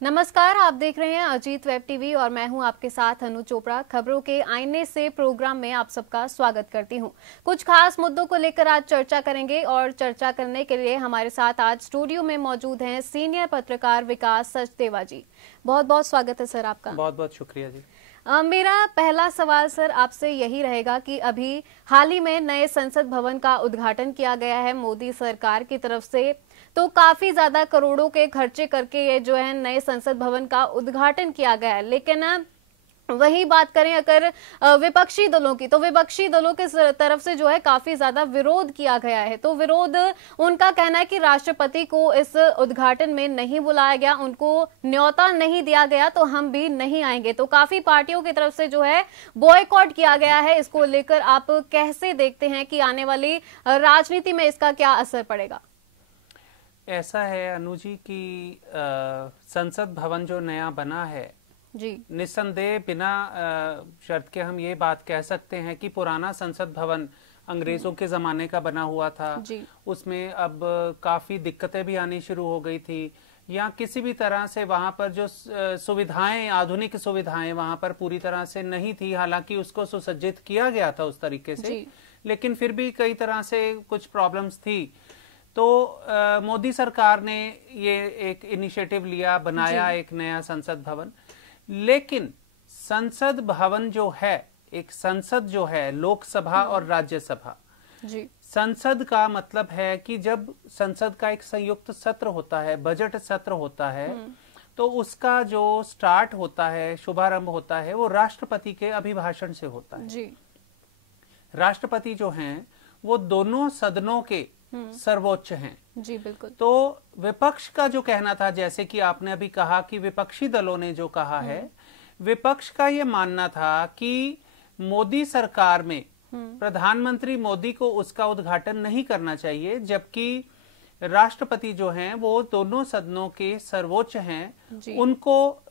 नमस्कार, आप देख रहे हैं अजीत वेब टीवी और मैं हूं आपके साथ अनु चोपड़ा। खबरों के आईने से प्रोग्राम में आप सबका स्वागत करती हूं। कुछ खास मुद्दों को लेकर आज चर्चा करेंगे और चर्चा करने के लिए हमारे साथ आज स्टूडियो में मौजूद हैं सीनियर पत्रकार विकास सचदेवा जी। बहुत बहुत स्वागत है सर आपका। बहुत बहुत शुक्रिया जी। मेरा पहला सवाल सर आपसे यही रहेगा कि अभी हाल ही में नए संसद भवन का उद्घाटन किया गया है मोदी सरकार की तरफ से, तो काफी ज्यादा करोड़ों के खर्चे करके ये जो है नए संसद भवन का उद्घाटन किया गया है। लेकिन वही बात करें अगर विपक्षी दलों की, तो विपक्षी दलों के तरफ से जो है काफी ज्यादा विरोध किया गया है। तो विरोध, उनका कहना है कि राष्ट्रपति को इस उद्घाटन में नहीं बुलाया गया, उनको न्योता नहीं दिया गया, तो हम भी नहीं आएंगे। तो काफी पार्टियों की तरफ से जो है बॉयकॉट किया गया है। इसको लेकर आप कैसे देखते हैं कि आने वाली राजनीति में इसका क्या असर पड़ेगा? ऐसा है अनु जी कि संसद भवन जो नया बना है जी, निस्संदेह बिना शर्त के हम ये बात कह सकते हैं कि पुराना संसद भवन अंग्रेजों के जमाने का बना हुआ था जी। उसमें अब काफी दिक्कतें भी आनी शुरू हो गई थी, या किसी भी तरह से वहां पर जो सुविधाएं, आधुनिक सुविधाएं वहां पर पूरी तरह से नहीं थी। हालांकि उसको सुसज्जित किया गया था उस तरीके से, लेकिन फिर भी कई तरह से कुछ प्रॉब्लम्स थी। तो मोदी सरकार ने ये एक इनिशिएटिव लिया, बनाया एक नया संसद भवन। लेकिन संसद भवन जो है, एक संसद जो है लोकसभा और राज्यसभा, संसद का मतलब है कि जब संसद का एक संयुक्त सत्र होता है, बजट सत्र होता है, तो उसका जो स्टार्ट होता है, शुभारंभ होता है, वो राष्ट्रपति के अभिभाषण से होता है। जी। राष्ट्रपति जो हैं वो दोनों सदनों के सर्वोच्च हैं। जी बिल्कुल। तो विपक्ष का जो कहना था, जैसे कि आपने अभी कहा कि विपक्षी दलों ने जो कहा है, विपक्ष का ये मानना था कि मोदी सरकार में प्रधानमंत्री मोदी को उसका उद्घाटन नहीं करना चाहिए, जबकि राष्ट्रपति जो हैं वो दोनों सदनों के सर्वोच्च हैं, उनको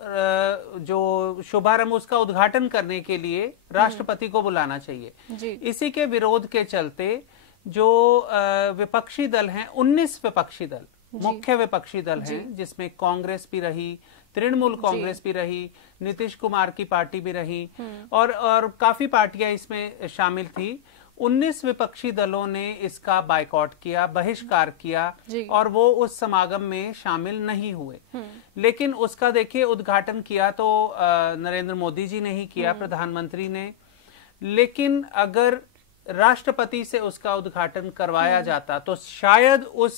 जो शुभारंभ, उसका उद्घाटन करने के लिए राष्ट्रपति को बुलाना चाहिए। इसी के विरोध के चलते जो विपक्षी दल हैं, 19 विपक्षी दल, मुख्य विपक्षी दल हैं, जिसमें कांग्रेस भी रही, तृणमूल कांग्रेस भी रही, नीतीश कुमार की पार्टी भी रही, और काफी पार्टियां इसमें शामिल थी। 19 विपक्षी दलों ने इसका बायकॉट किया, बहिष्कार किया, और वो उस समागम में शामिल नहीं हुए। लेकिन उसका देखिए उद्घाटन किया तो नरेंद्र मोदी जी ने ही किया, प्रधानमंत्री ने। लेकिन अगर राष्ट्रपति से उसका उद्घाटन करवाया जाता तो शायद उस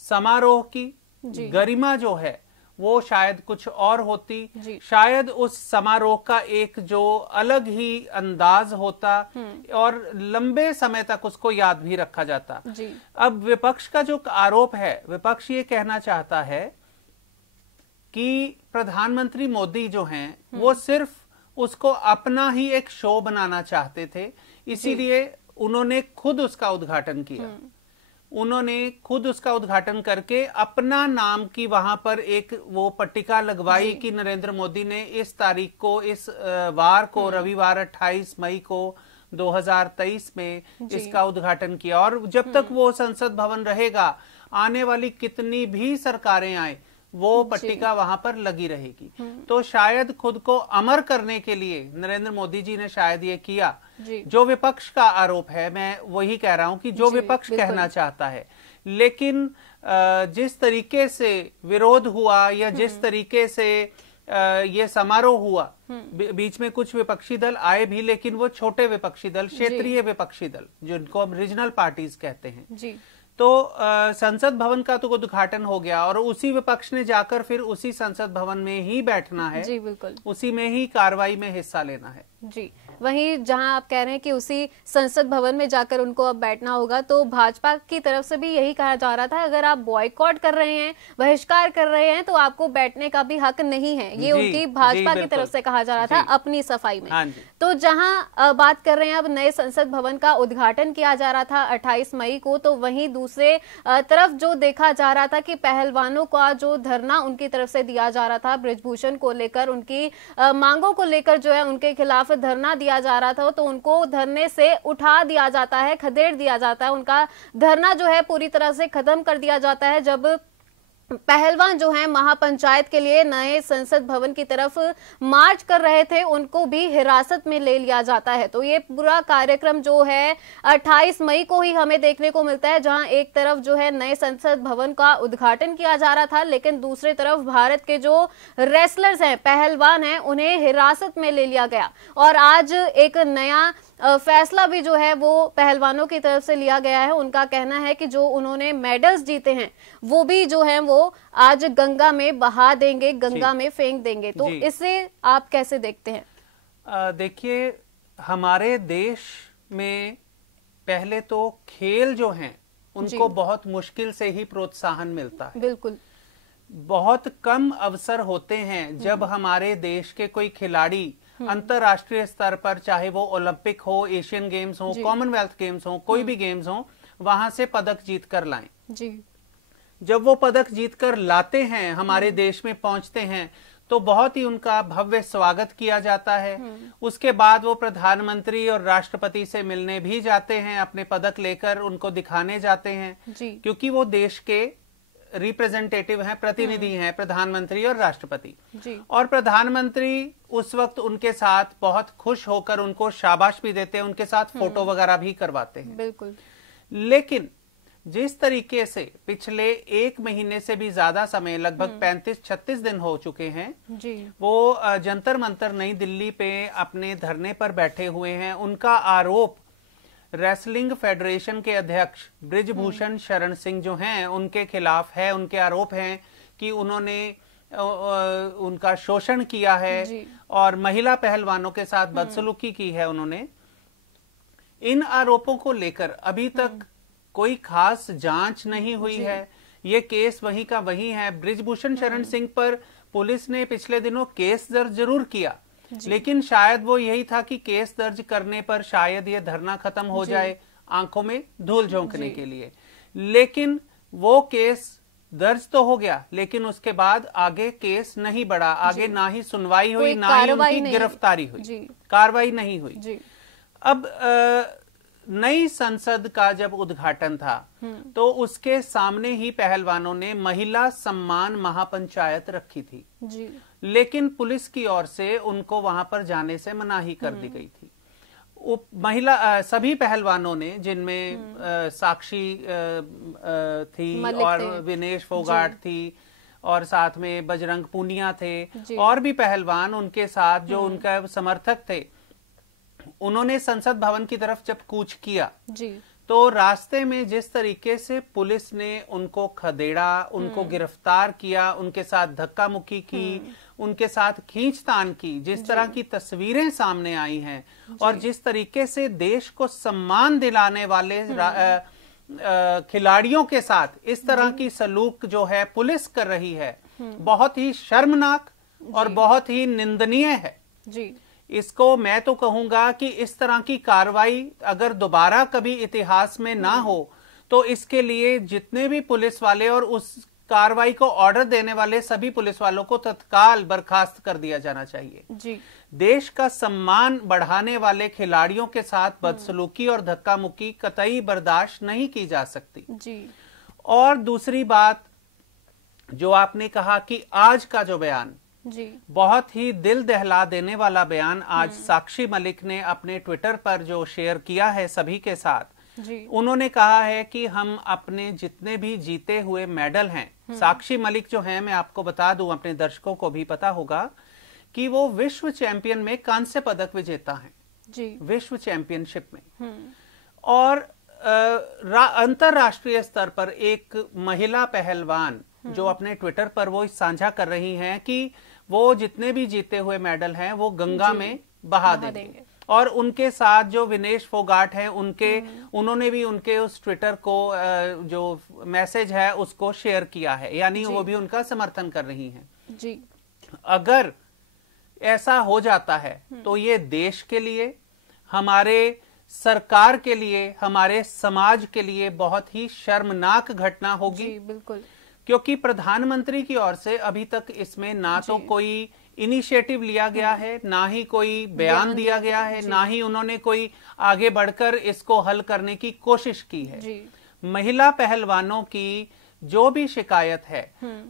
समारोह की गरिमा जो है वो शायद कुछ और होती, शायद उस समारोह का एक जो अलग ही अंदाज होता और लंबे समय तक उसको याद भी रखा जाता। अब विपक्ष का जो आरोप है, विपक्ष ये कहना चाहता है कि प्रधानमंत्री मोदी जो हैं वो सिर्फ उसको अपना ही एक शो बनाना चाहते थे, इसीलिए उन्होंने खुद उसका उद्घाटन किया। उन्होंने खुद उसका उद्घाटन करके अपना नाम की वहां पर एक वो पट्टिका लगवाई कि नरेंद्र मोदी ने इस तारीख को, इस वार को, रविवार 28 मई को 2023 में इसका उद्घाटन किया। और जब तक वो संसद भवन रहेगा, आने वाली कितनी भी सरकारें आए, वो पट्टिका वहां पर लगी रहेगी। तो शायद खुद को अमर करने के लिए नरेंद्र मोदी जी ने शायद ये किया। जो विपक्ष का आरोप है, मैं वही कह रहा हूं कि जो विपक्ष कहना चाहता है। लेकिन जिस तरीके से विरोध हुआ या जिस तरीके से ये समारोह हुआ, बीच में कुछ विपक्षी दल आए भी, लेकिन वो छोटे विपक्षी दल, क्षेत्रीय विपक्षी दल, जिनको हम रीजनल पार्टीज कहते हैं। तो संसद भवन का तो उद्घाटन हो गया और उसी विपक्ष ने जाकर फिर उसी संसद भवन में ही बैठना है। जी बिल्कुल, उसी में ही कार्रवाई में हिस्सा लेना है। जी, वहीं जहां आप कह रहे हैं कि उसी संसद भवन में जाकर उनको अब बैठना होगा, तो भाजपा की तरफ से भी यही कहा जा रहा था, अगर आप बॉयकॉट कर रहे हैं, बहिष्कार कर रहे हैं, तो आपको बैठने का भी हक नहीं है। ये उनकी भाजपा की तरफ से कहा जा रहा था अपनी सफाई में। तो जहां बात कर रहे हैं अब नए संसद भवन का उद्घाटन किया जा रहा था 28 मई को, तो वहीं दूसरे तरफ जो देखा जा रहा था कि पहलवानों का जो धरना उनकी तरफ से दिया जा रहा था ब्रिजभूषण को लेकर, उनकी मांगों को लेकर जो है उनके खिलाफ धरना दिया जा रहा था, तो उनको धरने से उठा दिया जाता है, खदेड़ दिया जाता है, उनका धरना जो है पूरी तरह से खत्म कर दिया जाता है जब पहलवान जो हैं महापंचायत के लिए नए संसद भवन की तरफ मार्च कर रहे थे, उनको भी हिरासत में ले लिया जाता है। तो ये पूरा कार्यक्रम जो है 28 मई को ही हमें देखने को मिलता है, जहां एक तरफ जो है नए संसद भवन का उद्घाटन किया जा रहा था, लेकिन दूसरी तरफ भारत के जो रेसलर्स हैं, पहलवान हैं, उन्हें हिरासत में ले लिया गया। और आज एक नया फैसला भी जो है वो पहलवानों की तरफ से लिया गया है। उनका कहना है कि जो उन्होंने मेडल्स जीते हैं वो भी जो है वो आज गंगा में बहा देंगे, गंगा में फेंक देंगे। तो इसे आप कैसे देखते हैं? देखिए, हमारे देश में पहले तो खेल जो हैं उनको बहुत मुश्किल से ही प्रोत्साहन मिलता है। बिल्कुल, बहुत कम अवसर होते हैं जब हमारे देश के कोई खिलाड़ी अंतरराष्ट्रीय स्तर पर, चाहे वो ओलंपिक हो, एशियन गेम्स हो, कॉमनवेल्थ गेम्स हो, कोई भी गेम्स हो, वहां से पदक जीत कर लाएं। जी। जब वो पदक जीत कर लाते हैं, हमारे देश में पहुंचते हैं, तो बहुत ही उनका भव्य स्वागत किया जाता है। उसके बाद वो प्रधानमंत्री और राष्ट्रपति से मिलने भी जाते हैं, अपने पदक लेकर उनको दिखाने जाते हैं, क्योंकि वो देश के रिप्रेजेंटेटिव हैं, प्रतिनिधि हैं, प्रधानमंत्री और राष्ट्रपति। और प्रधानमंत्री उस वक्त उनके साथ बहुत खुश होकर उनको शाबाश भी देते हैं, उनके साथ फोटो वगैरह भी करवाते हैं। बिल्कुल। लेकिन जिस तरीके से पिछले 1 महीने से भी ज्यादा समय, लगभग 35-36 दिन हो चुके हैं, वो जंतर मंतर नई दिल्ली पे अपने धरने पर बैठे हुए हैं। उनका आरोप रेसलिंग फेडरेशन के अध्यक्ष बृजभूषण शरण सिंह जो हैं उनके खिलाफ है। उनके आरोप हैं कि उन्होंने उनका शोषण किया है और महिला पहलवानों के साथ बदसलूकी की है उन्होंने। इन आरोपों को लेकर अभी तक कोई खास जांच नहीं हुई है। ये केस वहीं का वहीं है। बृजभूषण शरण सिंह पर पुलिस ने पिछले दिनों केस दर्ज जरूर किया, लेकिन शायद वो यही था कि केस दर्ज करने पर शायद ये धरना खत्म हो जाए, आंखों में धूल झोंकने के लिए। लेकिन वो केस दर्ज तो हो गया, लेकिन उसके बाद आगे केस नहीं बढ़ा, आगे ना ही सुनवाई हुई, ना ही उनकी गिरफ्तारी हुई, कार्रवाई नहीं हुई। अब नई संसद का जब उद्घाटन था तो उसके सामने ही पहलवानों ने महिला सम्मान महापंचायत रखी थी, लेकिन पुलिस की ओर से उनको वहां पर जाने से मनाही कर दी गई थी। महिला सभी पहलवानों ने, जिनमें साक्षी थी और विनेश फोगाट थी और साथ में बजरंग पूनिया थे और भी पहलवान उनके साथ जो उनका समर्थक थे, उन्होंने संसद भवन की तरफ जब कूच किया तो रास्ते में जिस तरीके से पुलिस ने उनको खदेड़ा, उनको गिरफ्तार किया, उनके साथ धक्का मुक्की की, उनके साथ खींचतान की, जिस तरह की तस्वीरें सामने आई हैं और जिस तरीके से देश को सम्मान दिलाने वाले खिलाड़ियों के साथ इस तरह की सलूक जो है पुलिस कर रही है, बहुत ही शर्मनाक और बहुत ही निंदनीय है। इसको मैं तो कहूंगा कि इस तरह की कार्रवाई अगर दोबारा कभी इतिहास में ना हो तो इसके लिए जितने भी पुलिस वाले और उस कार्रवाई को ऑर्डर देने वाले सभी पुलिस वालों को तत्काल बर्खास्त कर दिया जाना चाहिए। देश का सम्मान बढ़ाने वाले खिलाड़ियों के साथ बदसलूकी और धक्का मुक्की कतई बर्दाश्त नहीं की जा सकती। और दूसरी बात जो आपने कहा कि आज का जो बयान, बहुत ही दिल दहला देने वाला बयान आज साक्षी मलिक ने अपने ट्विटर पर जो शेयर किया है सभी के साथ, उन्होंने कहा है कि हम अपने जितने भी जीते हुए मेडल हैं, साक्षी मलिक जो हैं, मैं आपको बता दूं, अपने दर्शकों को भी पता होगा कि वो विश्व चैंपियन में कांस्य पदक विजेता हैं, विश्व चैंपियनशिप में। और अंतरराष्ट्रीय स्तर पर एक महिला पहलवान जो अपने ट्विटर पर वो साझा कर रही हैं कि वो जितने भी जीते हुए मेडल हैं वो गंगा में बहा देंगे। और उनके साथ जो विनेश फोगाट हैं, उन्होंने भी उनके उस ट्विटर को जो मैसेज है उसको शेयर किया है, यानी वो भी उनका समर्थन कर रही हैं। अगर ऐसा हो जाता है तो ये देश के लिए, हमारे सरकार के लिए, हमारे समाज के लिए बहुत ही शर्मनाक घटना होगी। बिल्कुल, क्योंकि प्रधानमंत्री की ओर से अभी तक इसमें ना तो कोई इनिशिएटिव लिया गया है, ना ही कोई बयान दिया गया है, ना ही उन्होंने कोई आगे बढ़कर इसको हल करने की कोशिश की है। महिला पहलवानों की जो भी शिकायत है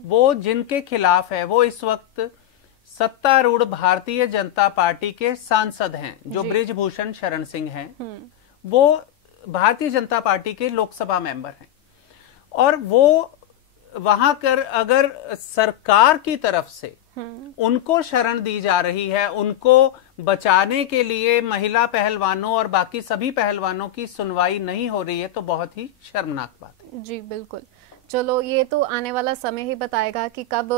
वो जिनके खिलाफ है वो इस वक्त सत्तारूढ़ भारतीय जनता पार्टी के सांसद हैं, जो बृजभूषण शरण सिंह हैं, वो भारतीय जनता पार्टी के लोकसभा मेंबर हैं। और वो वहां कर अगर सरकार की तरफ से उनको शरण दी जा रही है, उनको बचाने के लिए महिला पहलवानों और बाकी सभी पहलवानों की सुनवाई नहीं हो रही है, तो बहुत ही शर्मनाक बात है। जी बिल्कुल। चलो ये तो आने वाला समय ही बताएगा कि कब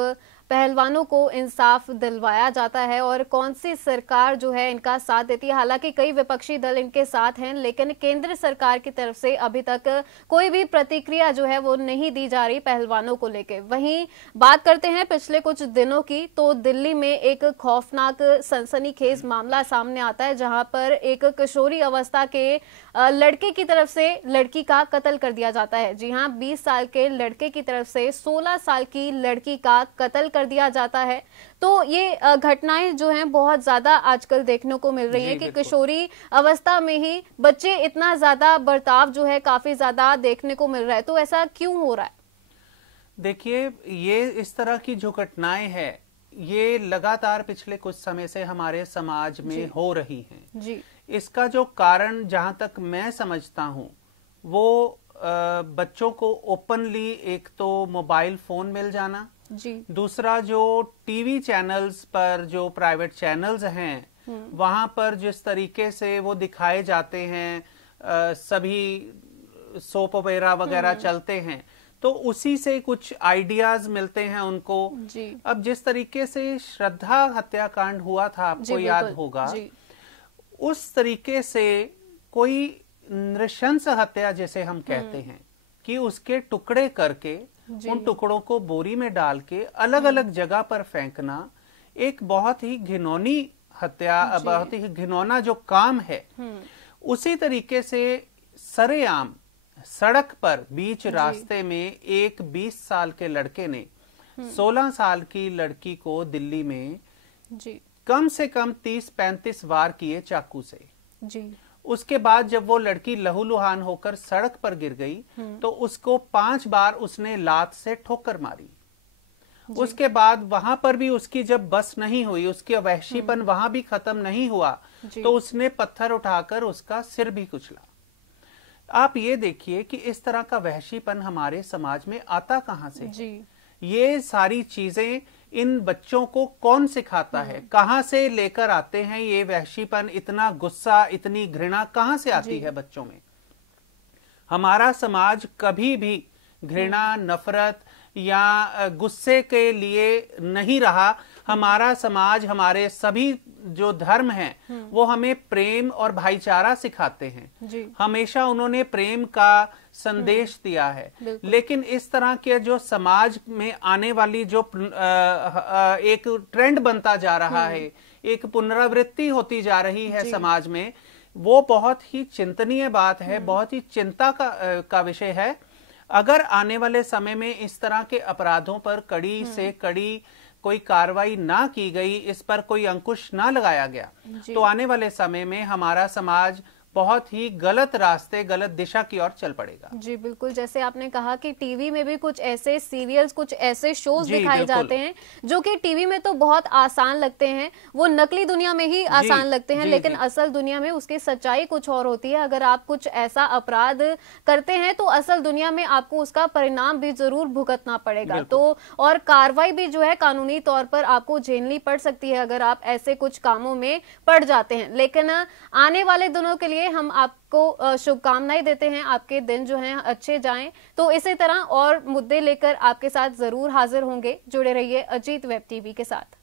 पहलवानों को इंसाफ दिलवाया जाता है और कौन सी सरकार जो है इनका साथ देती है। हालांकि कई विपक्षी दल इनके साथ हैं, लेकिन केंद्र सरकार की तरफ से अभी तक कोई भी प्रतिक्रिया जो है वो नहीं दी जा रही पहलवानों को लेकर। वहीं बात करते हैं पिछले कुछ दिनों की, तो दिल्ली में एक खौफनाक सनसनीखेज मामला सामने आता है, जहां पर एक किशोरी अवस्था के लड़के की तरफ से लड़की का कत्ल कर दिया जाता है। जी हाँ, 20 साल के लड़के की तरफ से 16 साल की लड़की का कत्ल कर दिया जाता है। तो ये घटनाएं जो हैं बहुत ज्यादा आजकल देखने को मिल रही हैं कि किशोरी अवस्था में ही बच्चे इतना ज्यादा बर्ताव जो है काफी ज्यादा देखने को मिल रहा है। तो ऐसा क्यों हो रहा है? देखिए, ये इस तरह की जो घटनाएं हैं ये लगातार पिछले कुछ समय से हमारे समाज में हो रही हैं। जी। इसका जो कारण जहां तक मैं समझता हूं वो बच्चों को ओपनली एक तो मोबाइल फोन मिल जाना, जी। दूसरा जो टीवी चैनल्स पर जो प्राइवेट चैनल्स हैं वहां पर जिस तरीके से वो दिखाए जाते हैं, सभी सोप ओपेरा वगैरह चलते हैं, तो उसी से कुछ आइडियाज मिलते हैं उनको। जी। अब जिस तरीके से श्रद्धा हत्याकांड हुआ था, आपको याद होगा, उस तरीके से कोई नृशंस हत्या जैसे हम कहते हैं कि उसके टुकड़े करके उन टुकड़ों को बोरी में डाल के अलग अलग जगह पर फेंकना एक बहुत ही घिनौनी हत्या, बहुत ही घिनौना जो काम है। उसी तरीके से सरेआम सड़क पर बीच रास्ते में एक 20 साल के लड़के ने 16 साल की लड़की को दिल्ली में कम से कम 30-35 वार किए चाकू से। जी। उसके बाद जब वो लड़की लहूलुहान होकर सड़क पर गिर गई तो उसको 5 बार उसने लात से ठोकर मारी। उसके बाद वहां पर भी उसकी जब बस नहीं हुई, उसके वहशीपन वहां भी खत्म नहीं हुआ, तो उसने पत्थर उठाकर उसका सिर भी कुचला। आप ये देखिए कि इस तरह का वहशीपन हमारे समाज में आता कहां से? जी। ये सारी चीजें इन बच्चों को कौन सिखाता है? कहां से लेकर आते हैं ये वहशीपन? इतना गुस्सा, इतनी घृणा कहां से आती है बच्चों में? हमारा समाज कभी भी घृणा, नफरत या गुस्से के लिए नहीं रहा। हमारा समाज, हमारे सभी जो धर्म हैं वो हमें प्रेम और भाईचारा सिखाते हैं। हमेशा उन्होंने प्रेम का संदेश दिया है। लेकिन इस तरह के जो समाज में आने वाली जो एक ट्रेंड बनता जा रहा है, एक पुनरावृत्ति होती जा रही है समाज में, वो बहुत ही चिंतनीय बात है, बहुत ही चिंता का विषय है। अगर आने वाले समय में इस तरह के अपराधों पर कड़ी से कड़ी कोई कार्रवाई ना की गई, इस पर कोई अंकुश ना लगाया गया, तो आने वाले समय में हमारा समाज बहुत ही गलत रास्ते, गलत दिशा की ओर चल पड़ेगा। जी बिल्कुल, जैसे आपने कहा कि टीवी में भी कुछ ऐसे सीरियल्स, कुछ ऐसे शोज दिखाए जाते हैं जो कि टीवी में तो बहुत आसान लगते हैं, वो नकली दुनिया में ही आसान लगते हैं, लेकिन असल दुनिया में उसकी सच्चाई कुछ और होती है। अगर आप कुछ ऐसा अपराध करते हैं तो असल दुनिया में आपको उसका परिणाम भी जरूर भुगतना पड़ेगा। तो और कार्रवाई भी जो है कानूनी तौर पर आपको झेलनी पड़ सकती है अगर आप ऐसे कुछ कामों में पड़ जाते हैं। लेकिन आने वाले दिनों के लिए हम आपको शुभकामनाएं देते हैं, आपके दिन जो हैं अच्छे जाएं। तो इसी तरह और मुद्दे लेकर आपके साथ जरूर हाजिर होंगे। जुड़े रहिए अजीत वेब टीवी के साथ।